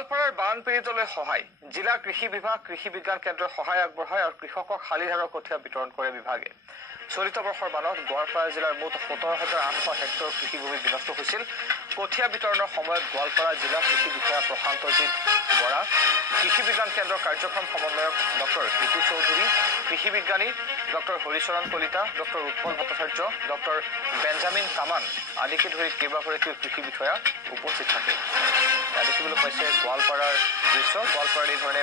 গোৱালপাৰাৰ বানপীড়িতলৈ সহায় জিলা কৃষি বিভাগ কৃষি বিজ্ঞান কেন্দ্ৰৰ সহায় আগবঢ়ায় আৰু কৃষকক শালিধাৰৰ কঠীয়া বিতৰণ কৰে বিভাগে। চলিত বৰ্ষৰ বানত গোৱালপাৰা জিলাৰ মুঠ 17,800 হেক্টৰ কৃষিভূমি বিনষ্ট হৈছিল। কঠীয়া বিতৰণৰ সময়ত গোৱালপাৰা জিলা কৃষি বিষয়া প্ৰশান্তজিৎ বৰা, কৃষি বিজ্ঞান কেন্দ্ৰৰ কাৰ্যক্ৰম সমন্বয়ক ডক্টৰ ঋতু চৌধুৰী, কৃষি বিজ্ঞানী doctor Haricharan Kalita, doctor Utpal Bhattacharya, doctor Benjamin কামান আদিকে ধৰি কেইবাগৰাকীও কৃষি বিষয়া উপস্থিত থাকে। দেখিবলৈ পাইছে গোৱালপাৰাৰ দৃশ্য। গোৱালপাৰাৰ এই ধৰণে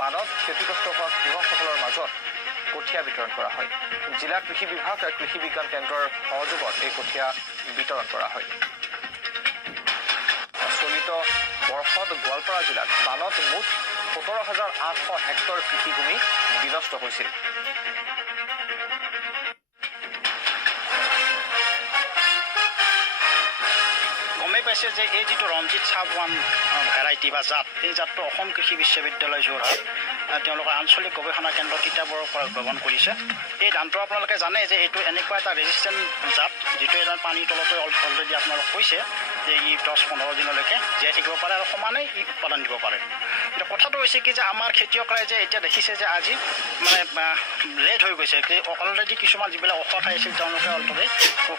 বানত ক্ষতিগ্ৰস্ত হোৱা কৃষকসকলৰ মাজত কঠীয়া বিতৰণ কৰা হয়। জিলা কৃষি বিভাগ আৰু কৃষি বিজ্ঞান কেন্দ্ৰৰ সহযোগত এই কঠীয়া বিতৰণ কৰা হয়। চলিত বৰ্ষত গোৱালপাৰা জিলাত বানত মুঠ 17,800 হেক্টৰ কৃষিভূমি বিনষ্ট হৈছিল। পাইছে যে এই যিটো ৰঞ্জিত চাবুৱান ভেৰাইটি বা জাত, এই জাতটো অসম কৃষি বিশ্ববিদ্যালয় যোৰহাট তেওঁলোকৰ আঞ্চলিক গৱেষণা কেন্দ্ৰ তিতাবৰৰ পৰা উদ্ভাৱন কৰিছে। এই ধানটো আপোনালোকে জানে যে এইটো এনেকুৱা এটা ৰেজিষ্টেণ্ট জাত যিটো এজন পানীৰ তলতে অলৰেডি আপোনালোক কৈছে যে ই 10-15 দিনলৈকে জীয়াই থাকিব পাৰে আৰু সমানেই ই উৎপাদন দিব পাৰে। কিন্তু কথাটো হৈছে কি যে আমাৰ খেতিয়ক ৰাইজে এতিয়া দেখিছে যে আজি মানে লেট হৈ গৈছে, অলৰেডি কিছুমান যিবিলাক ওখ ঠাই আছিল তেওঁলোকে অলৰেডি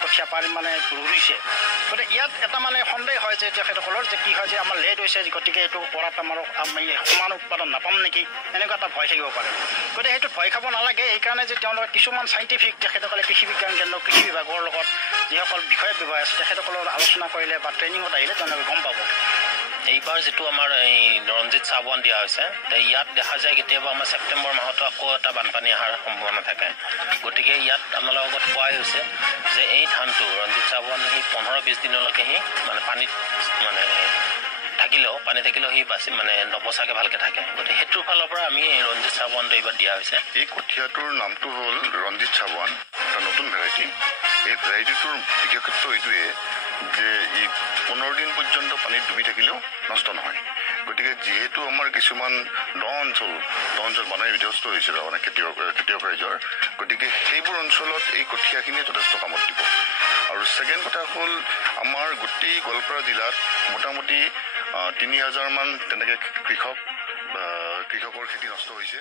কঠীয়া পাৰি মানে ৰুইছে। গতিকে ইয়াত এটা মানে সন্দেহ হয় যে তেখেতসকলৰ যে কি হয় যে আমাৰ লেট হৈছে, গতিকে এইটো কৰাত আমি সমান উৎপাদন নাপাম নেকি, এনেকুৱা এটা ভয় থাকিব পাৰে। গতিকে সেইটো ভয় খাব নালাগে। এইকাৰণে যে তেওঁলোকে কিছুমান চাইণ্টিফিক তেখেতসকলে কৃষি বিজ্ঞান কেন্দ্ৰ কৃষি বিভাগৰ লগত যিসকল বিষয় আছে তেখেতসকলৰ আলোচনা কৰিলে বা ট্ৰেইনিঙত আহিলে তেওঁলোকে গম পাব। এইবাৰ যিটো আমাৰ এই ৰঞ্জিত চাবুৱান দিয়া হৈছে, ইয়াত দেখা যায় কেতিয়াবা আমাৰ ছেপ্টেম্বৰ মাহতো আকৌ এটা বানপানী অহাৰ সম্ভাৱনা থাকে। গতিকে ইয়াত আপোনালোকৰ আগত কোৱাই হৈছে যে এই ধানটো ৰঞ্জিত চাবুৱান সি 15-20 দিনলৈকে সি মানে পানীত মানে পানী থাকিলেও সি বাচি মানে নপচাকে ভালকে থাকে। গতিকে সেইটোৰ ফালৰ পৰা আমি এই ৰঞ্জিত চাবুৱানটো এইবাৰ দিয়া হৈছে। এই কঠীয়াটোৰ নামটো হ'ল ৰঞ্জিত চাবুৱান, এটা নতুন ভেৰাইটি। এই ভেৰাইটিটোৰ বিশেষত্ব এইটোৱে যে ই 15 দিন পৰ্যন্ত পানীত ডুবি থাকিলেও নষ্ট নহয়। গতিকে যিহেতু আমাৰ কিছুমান দ অঞ্চল বানপানী বিধ্বস্ত হৈছিল মানে খেতিয়ক ৰাইজৰ, গতিকে সেইবোৰ অঞ্চলত এই কঠীয়াখিনিয়ে যথেষ্ট কামত দিব। আৰু ছেকেণ্ড কথা হ'ল আমাৰ গোটেই গোৱালপাৰা জিলাত মোটামুটি 3,000 মান তেনেকৈ কৃষকৰ খেতি নষ্ট হৈছে।